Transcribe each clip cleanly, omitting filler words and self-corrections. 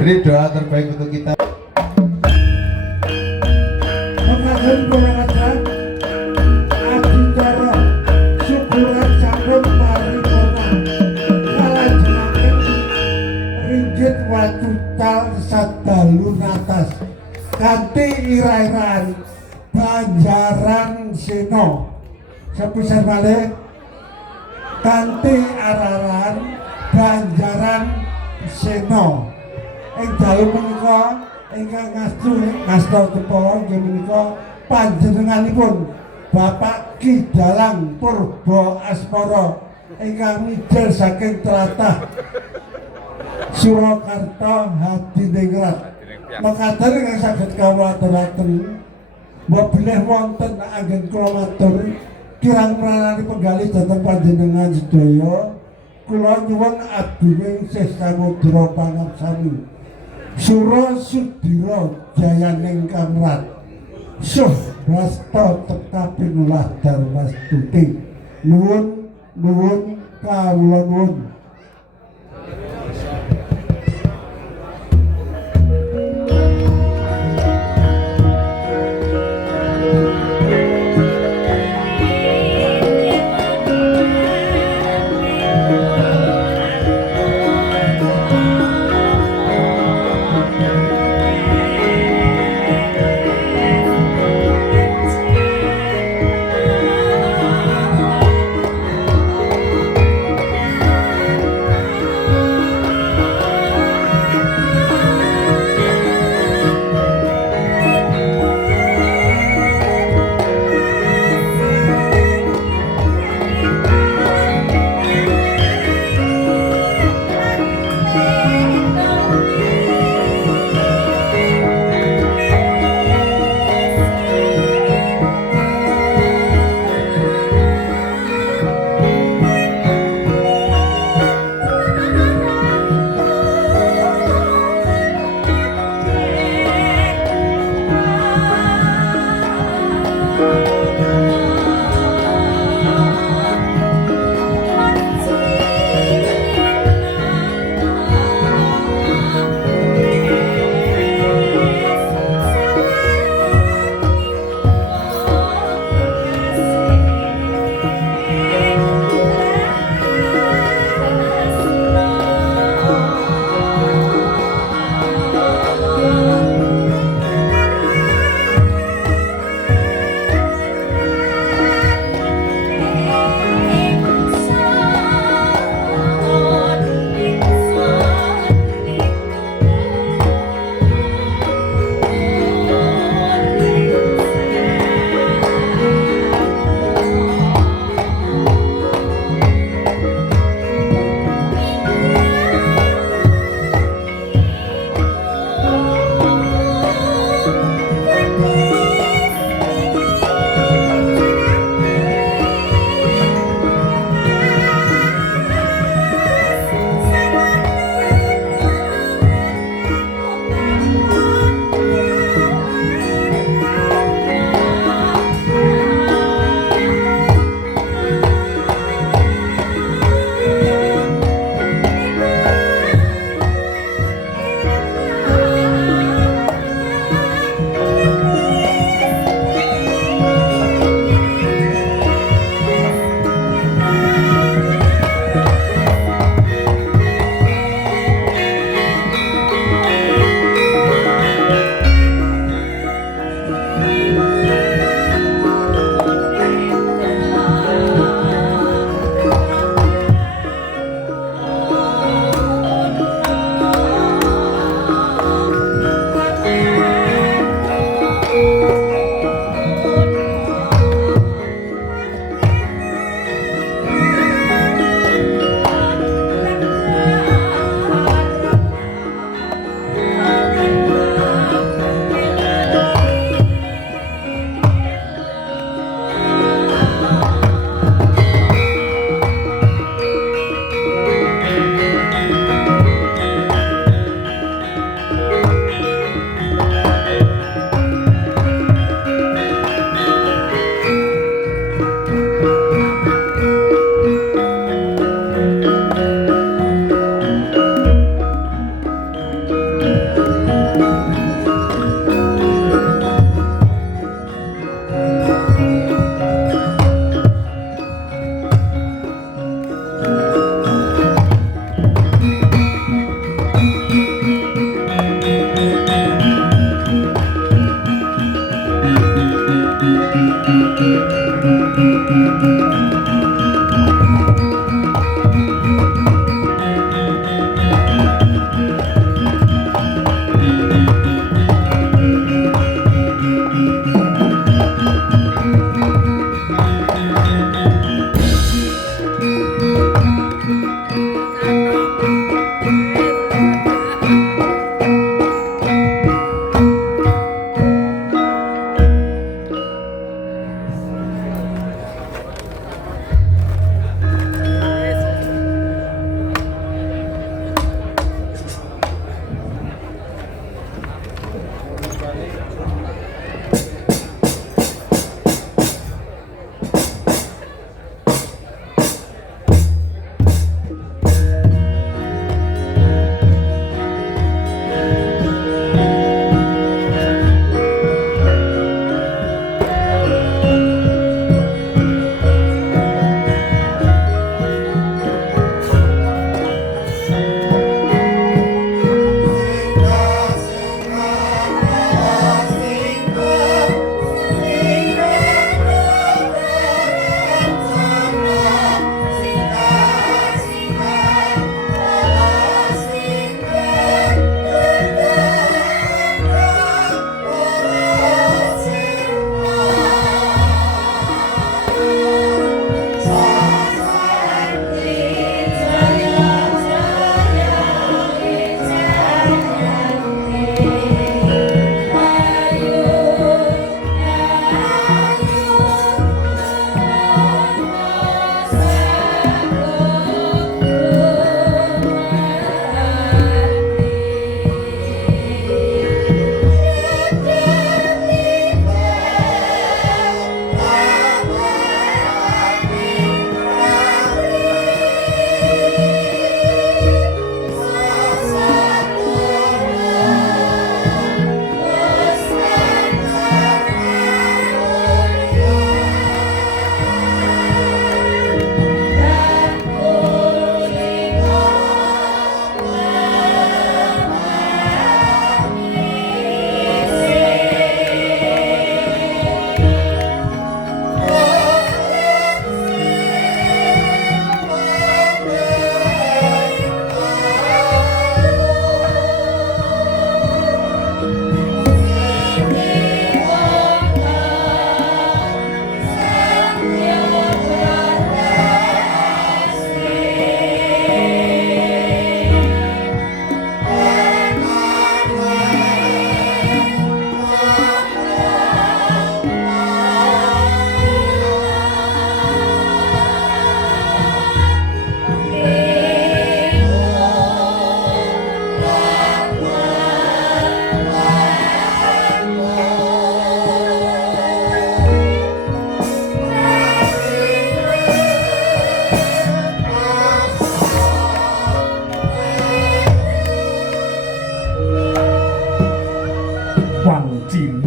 Ini doa terbaik untuk kita. Mengakhiri pengarahan adicara syukuran sampun paripurna kalajengaken ringgit wacutal sadalu natas kanthi ira-iraan Banjaran Seno sepisan malih kanthi araran Banjaran Seno ing dalu menika ingkang ngasta tepa inggih menika panjenenganipun Bapak Ki Dalang Purba Aspara ingkang mijil saking tlatah Surakarta Hadiningrat. Mekaten ingkang saged kawula aturaken bilih wonten anggen kula matur kirang pranani penggalih dhateng panjenengan sedaya kula nyuwun abdining Sih Samudra Pangarsami Sura Sudira Jayaning Kamrat Suh Rasta Teka Pinulah Darmastuti nuwun kawula nuwun.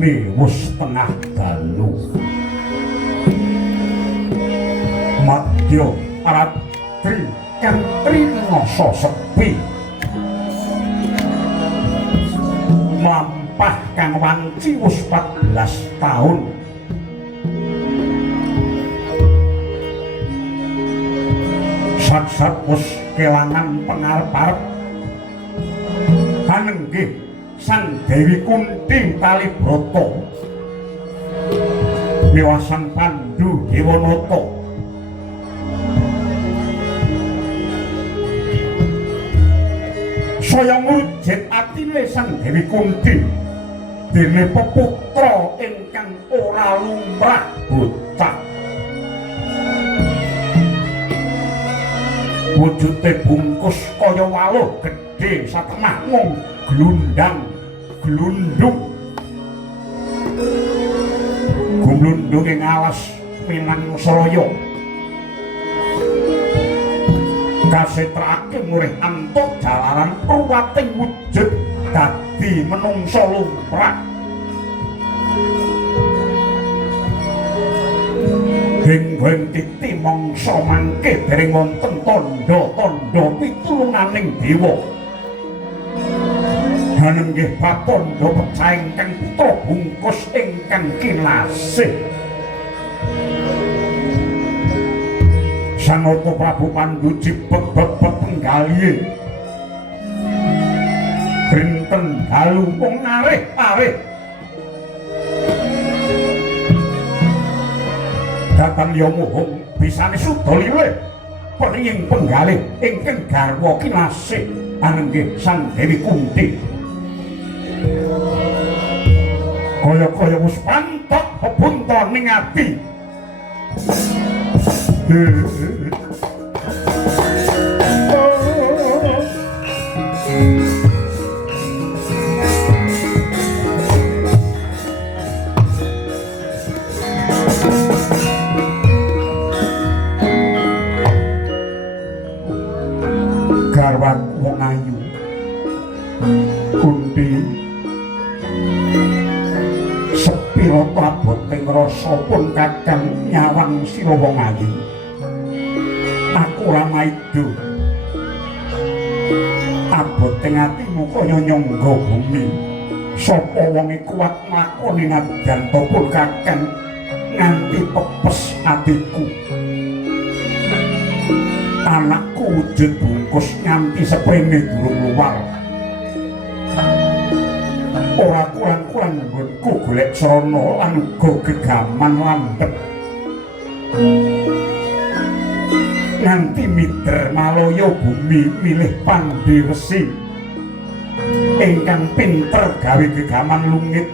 waktune wis tengah dalu. Madya Ratri kantri ngasa sepi. Mlampah kang wanci wis 14 taun. Sat-sat wis kelangan pangarep-arep. Panenggih Sang Dewi Kunthi Talibrata miwasan Pandhu Dewanata saya mujid atine Sang Dewi Kunthi dene peputra ingkang ora lumrah bocah. Wujude bungkus kaya waluh gedhe satengah mung glundang glundung. Gumlundung ing alas Minang Sraya. Kasetrake murih antuk jalaran ruwating wujud dadi menungsa lumrah. Hing-hing titi mangsa mangke dereng wonten tandha-tandha pitulunganing dewa. Hanenggih patandha pecah ingkang putra bungkus ingkang kinasih. Sanata Prabu Pandhu jibeg-bebeg penggalihe. Brinten dalu wong arih-arih. Datang ya muhung bisane suda lilih pringing penggalih ingkang garwa kinasih anenggih Sang Dewi Kunthi. Kaya-kaya wis pantok bebunta ning ati. Garwan wong ayu Kunthi sepira aboting rasa pun kakang nyawang sira wong ayu. Aku ora maido aboting atimu kaya nyangga bumi. Sapa wonge kuat nglakoni nadyan pun kakang nganti pepes atiku. Anakku wujud bungkus nganti seprene durung luwar. Ora kurang-kurang nggonku golek srana lan uga gegaman landhep. Nganti mider malaya bumi milih pandhe wesi ingkang pinter gawe gegaman lungit.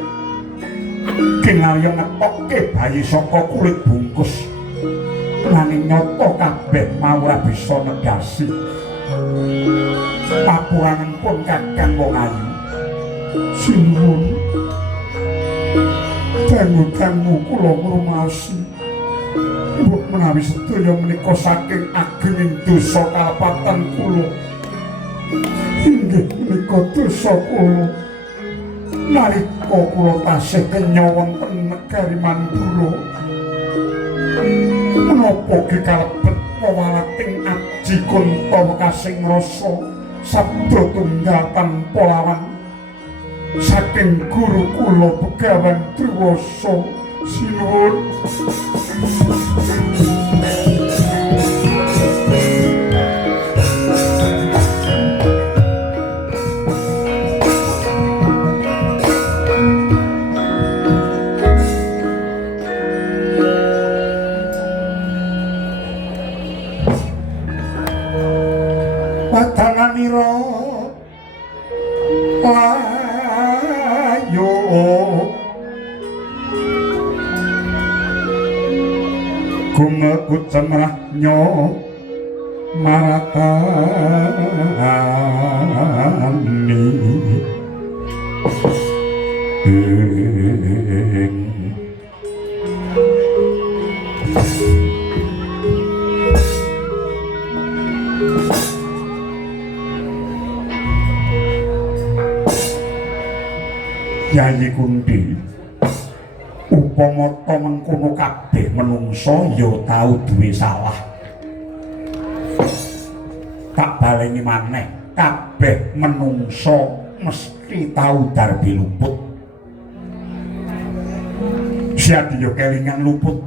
Kinarya ngetokke bayi saka kulit bungkus. Nanging nyata kabeh mau ora bisa negasi. Papuranen pun kakang wong ayu. Sinuwun dangu-dangu kula ngrumaosi mbok menawi sedaya menika saking agenging dosa kalepatan kula. Inggih menika dosa kula. Nalika kula tasih kenya wonten negari Mandura, menapa kalebet wewalating aji kunta wekasing rasa sabda tunggal tanpa lawan saking guru kula Begawan Driwasa. Sinuwun. Padanganira layo gumeku cemrah nyo maratani Yayi Kunthi upama ta mengkono kabeh menungsa ya tau duwe salah. Tak baleni maneh, kabeh menungsa mesti tau darbe luput. Siadiya kelingan luput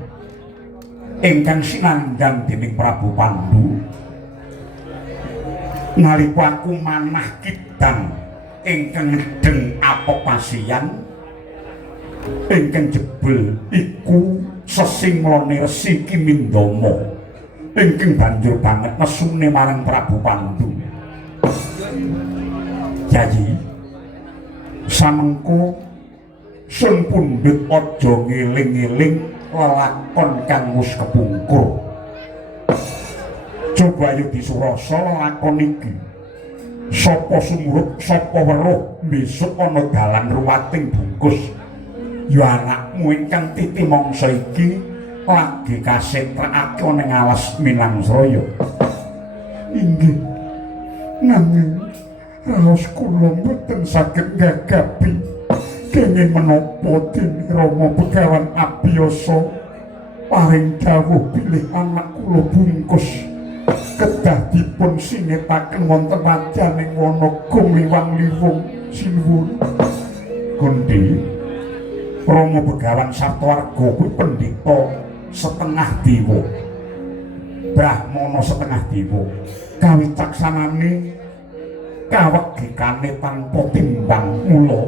ingkang sinandhang dening Prabu Pandu nalika aku manah kidang ingkang ngedeng apokasian ingkang jebul iku sesingone Resi Kimindama ingkang banjur banget nesune marang Prabu Pandu. Jayi samengko sun pundhut aja ngeling-eling lelakon kang wis kepungkur. Coba ayo disurasa lelakon iki. Sapa sumurut, sapa weruh besok ana dalan ruwating bungkus. Ya anakmu ingkang titi mangsa iki lagi kasetrakake ning alas Minangsraya. Inggih. Nanging raos kula mboten saged gagapi kenging menapa dening Rama Begawan Abiyasa paring dawuh bilih anak kula bungkus kedah dipun singetaken wonten rajaning Wanagung liwang-liwung sinuwun. Gundi Rama Begawan Sartawarga kuwi pendhita setengah dewa, Brahmana setengah dewa, kawicaksanane kawegikane tanpa timbang. Mula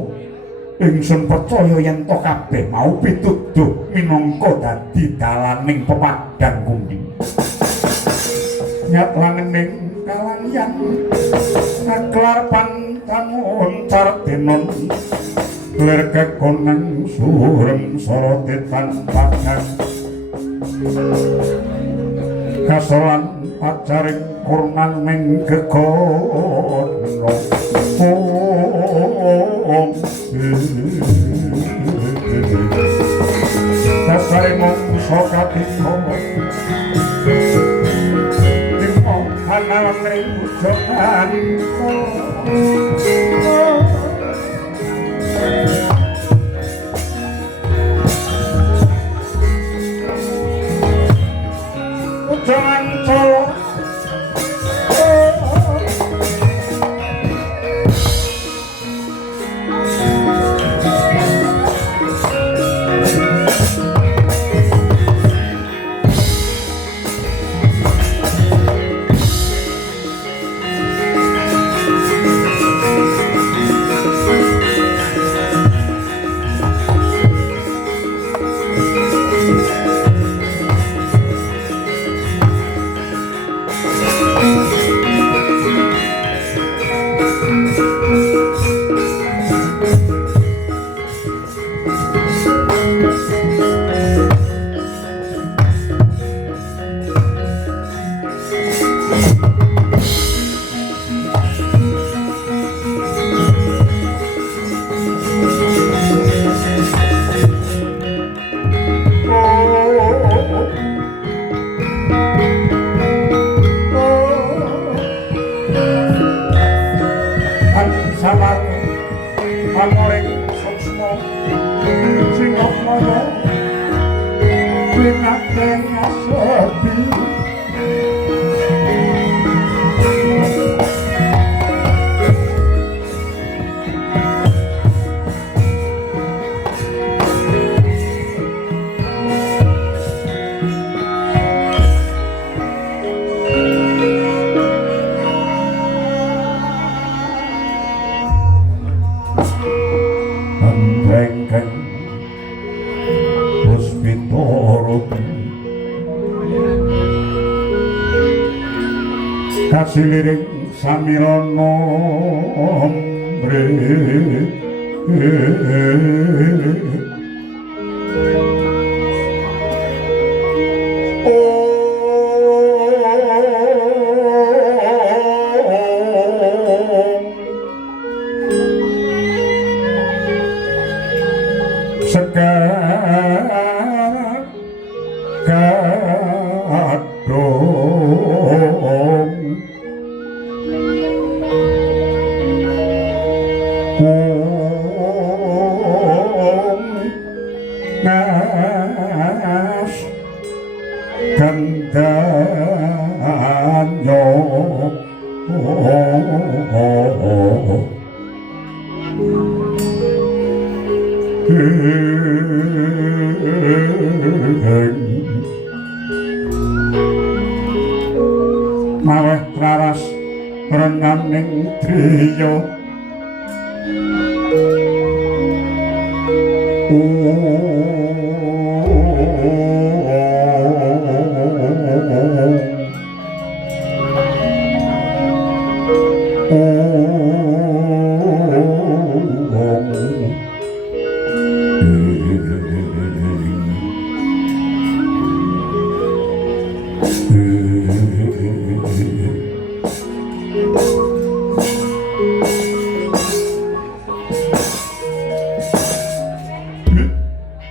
ingsun percaya yen to kabeh mau pituduh minangka dadi dalaning pepadang kundi. Nyatlaning kalangyan aklar pantangun cardenon lir kekonang surem sorotetan pakan kasolan pacaring kurnan ning gegono dasare mongso katiko dimo hanam rinjokan jangan colok kasiliring samirana mre nah Maweh raras renaning triya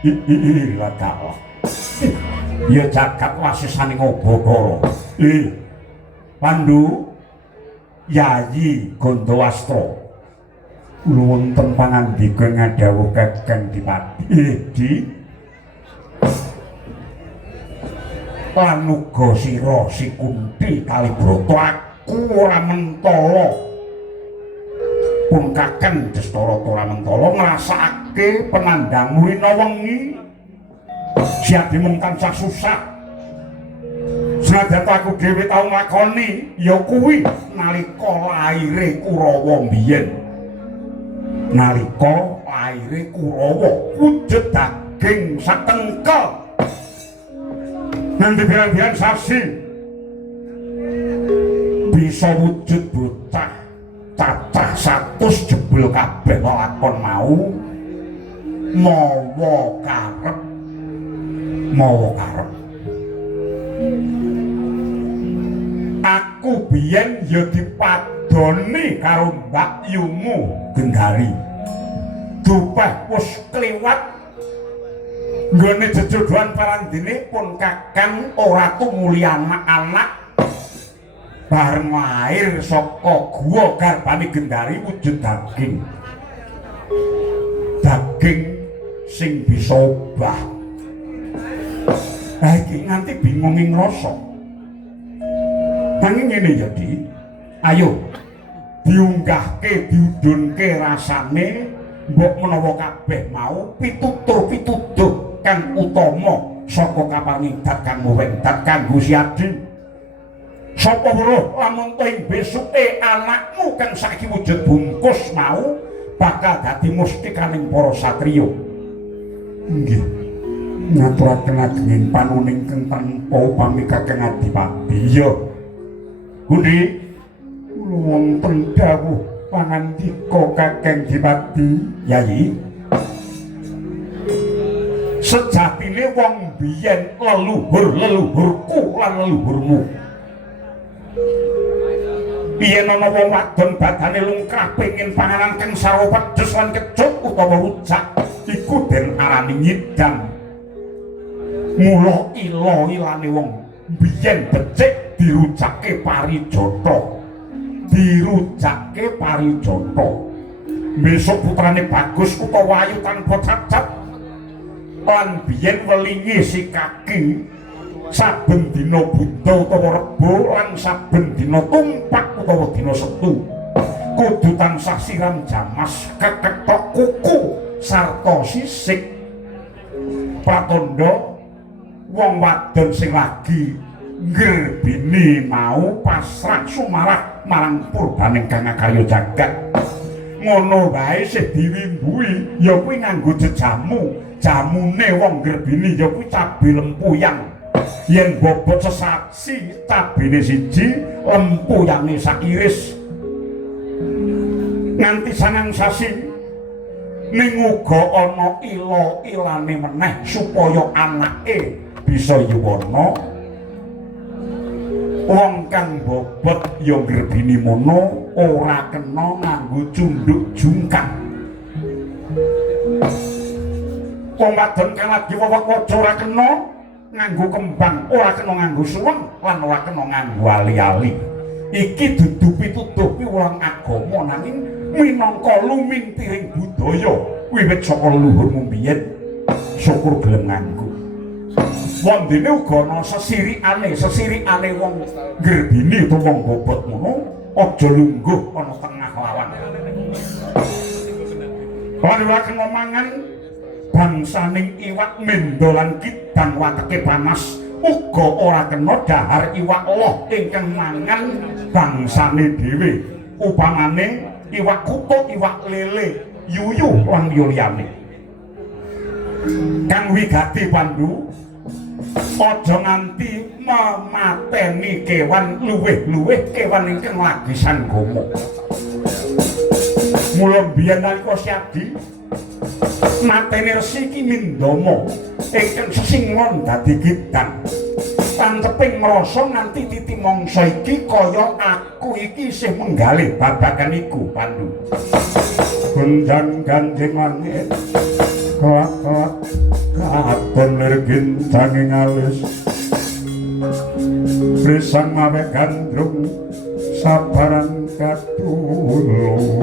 Ilakala ya jagat wasisaning Obadara Pandhu Yayi Gandawastra wonten pangandika ngadhawuh Kakang Dipati di lan uga sira si Kunti Kalibrata aku ora mentala pun Kakang Destara ora mentala ngrasakake penandang rina wengi siadi mung tansah susah senajan aku dhewe tau nglakoni ya kuwi nalika laire Kurawa mbiyen nalika laire Kurawa wujud daging satengkel nanti bilang-bilang sasi bisa wujud bocah cacah 100 jebul kabeh lakon mau mawa karep aku biyen ya dipadoni karo Mbak Yumu Gendari dupeh wis kliwat nggone jejodohan parandene pun Kakang ora tumuli anak-anak bareng lahir saka guwa garbane Gendari wujud daging sing bisa obah iki nganti bingung ing rasa nanging ngene ya Di ayo diunggahke diudunke rasane mbok menawa kabeh mau pitutur-pituduh kang utama saka kapangidat kang wendat kanggo si Adi sapa weruh lamun ing besuke anakmu kang saiki wujud bungkus mau bakal dadi mustikaning para satriya nggih ngaturaken ageng panuning kang tanpa upami Kakang Adipati ya Budi kula wonten dawuh pangandika Kakang Adipati Yayi sejatine wong biyen leluhur-leluhurku lan leluhurmu yen ana wong wadon badane lungkrah pengin panganan kang sarwa pedes lan kecut utawa rujak iku den arani nyidam mula ila-ilane wong biyen becik dirujake parijata besok putrane bagus utawa ayu tanpa cacat lan biyen welingi si kaki saben dina Buddha utawa Rebo lan saben dina tumpak utawa dina Setu kudu tansah siram jamas kekethok kuku sarta sisik pratandha wong wadon sing lagi ngrebini mau pasrah sumarah marang purbaning Kang Karya Jagat ngono wae sing diwimbuhi ya kuwi nganggo jejamu jamune wong ngrebini ya kuwi cabe lempuyang yen bobot sesasi cabene siji lempuyange sak iris nganti sangang sasi ning uga ana ila-ilane meneh supaya anake bisa yuwana wong kang bobot ya ngrebini mono ora kena nganggo cunduk jungkang wong wadon kang lagi wewaca ora kena nganggo kembang ora kena nganggo suweng lan ora kena nganggo ali-ali iki dudu pituduh piwulang agama nanging minangka lumintiring budaya wiwit saka leluhurmu mbiyen syukur gelem nganggo wondene uga ana sesirikane wong ngrebini utawa wong bobot ngono aja lungguh ana tengah lawan ora kena mangan bangsaning iwak mendolan kidang wateke panas uga ora kena dahar iwak loh ingkang mangan bangsane dhewe upamane iwak kutub, iwak lele, yuyu lan liyane. Kang wigati Pandhu aja nganti memateni kewan luwih-luwih kewan ingkang lagi sanggama. Mula biyen nalika Syadi mateni Resi Ki Mindama ingkang sesinglon dadi gidang. Tanteping ngrasa nganti titi mangsa iki kaya aku iki isih menggalih babagan iku Pandhu. Gunjang ganjing langit kelak-kelak katon lergintanging alis Brisang mawe gandrung sabaran katulung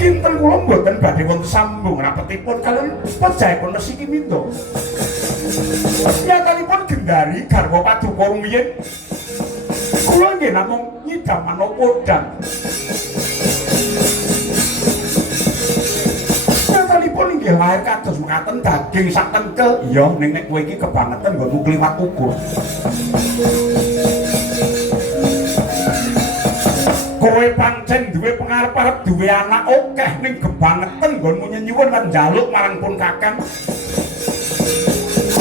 kinten kula mboten badhe wonten sambung rapetipun kaliyan pejaipun Resi Ki Mindha. Nyatanipun gendari garwa paduka rumiyin kula nggih namung nyidam manopodang. Nyatanipun inggih lair kados mekaten daging sak tengkel. Iya ning nek kowe iki kebangetan nggonmu kliwat ukur. Kowe pancen duwe pangarep-arep duwe anak akeh ning kebangetan nggonmu nyenyuwun lan njaluk marang pun Kakang.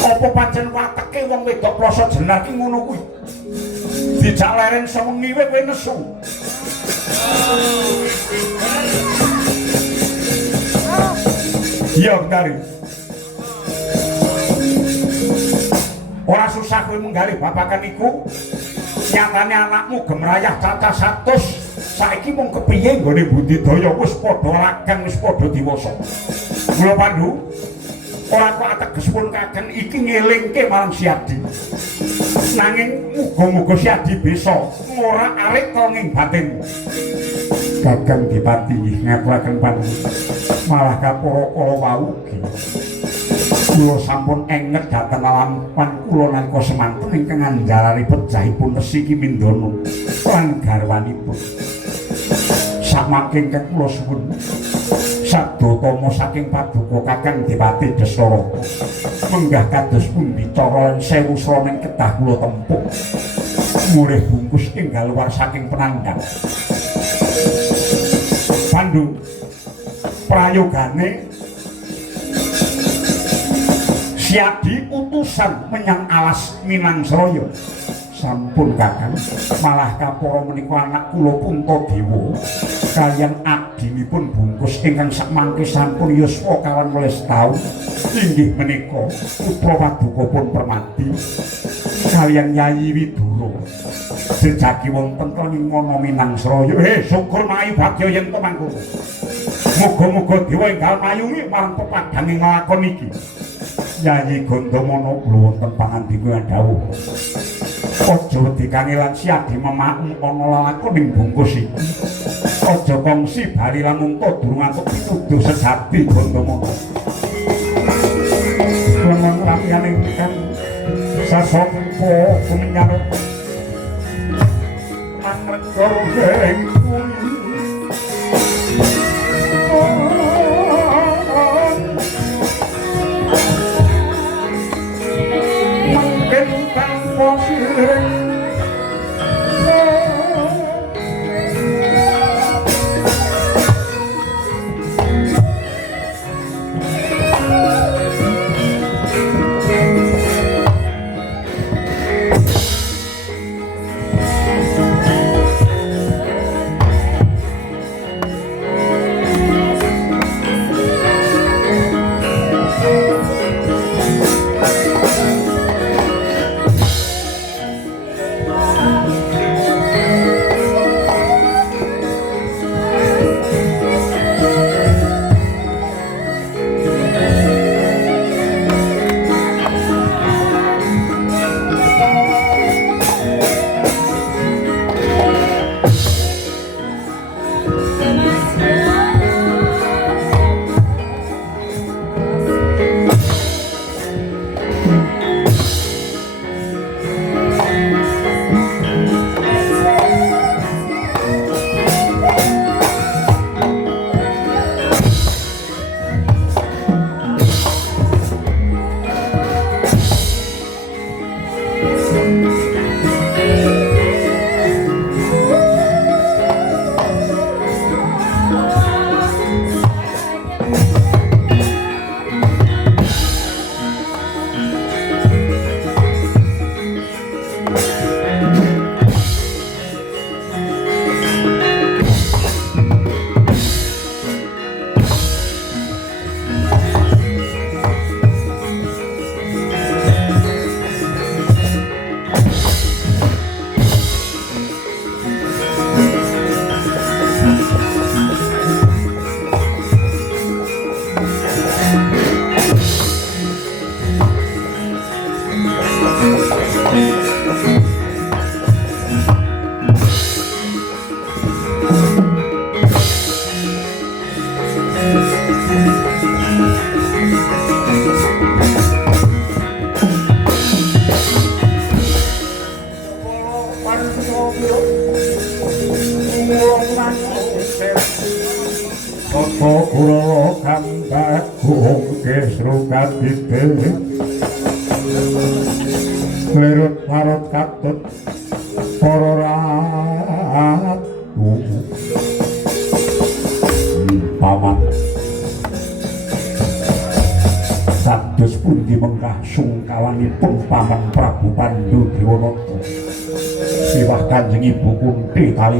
Apa pancen wateke wong wedok plasa jenar ki ngono kuwi? Dijak leren sewengi kowe nesu. Iya, Gendari. Ora susah kowe menggalih babagan iku. Nyatane anakmu gemrayah cacah 100. Saiki mung kepiye nggone budidaya wis padha lagang wis padha diwasa. Mula Pandhu ora kok ategesipun Kakang iki ngelingke marang Syadi. Nanging muga-muga Syadi bisa ora arik tonging batin. Kakang Dipati ngaturaken Pandhu malah kapara kala wau ugi kula sampun enget dhateng alampan kula nalika semanten ingkang anjarari pejahipun Resi Ki Mindana lan garwanipun. Samangke ingkang kula suwun sadotama saking paduka Kakang Dipati Dasarata menggah kados pundi cara lan sewu sraning kedah kula tempuh murih bungkus enggal luar saking penandang. Pandhu prayogane Syadi utusan menyang alas Minangsraya. Sampun Kakang, malah kapara menika anak kula Puntadewa kaliyan adinipun bungkus ingkang sakmangke sampun yuswa kawan 12 taun inggih menika putra paduka pun Permati kaliyan Yayi Widura jejagi wonten ing ngono Minangsraya. Syukur mayu bagya yen to mangkono. Muga-muga dewa enggal mayungi marang pepadhanging lakon iki. Yayi Gandamana kula wonten pangandika dawuh. Aja wedi kangelan Syadi memakum ana lakon ing bungkus iki. Aja kongsi bali lamun to durung antuk pituduh sejati Gandamana. Lamun rakyat ingkang sasompo kumenyang angregeng mungkin tanpa siring Toto kula kangkung kesrukat ite lerut marut katut para ratu paman sados pundi mengkah sungkawanipun paman Prabu Pandhu Dewanata siwah Kanjeng Ibu Kunthi kali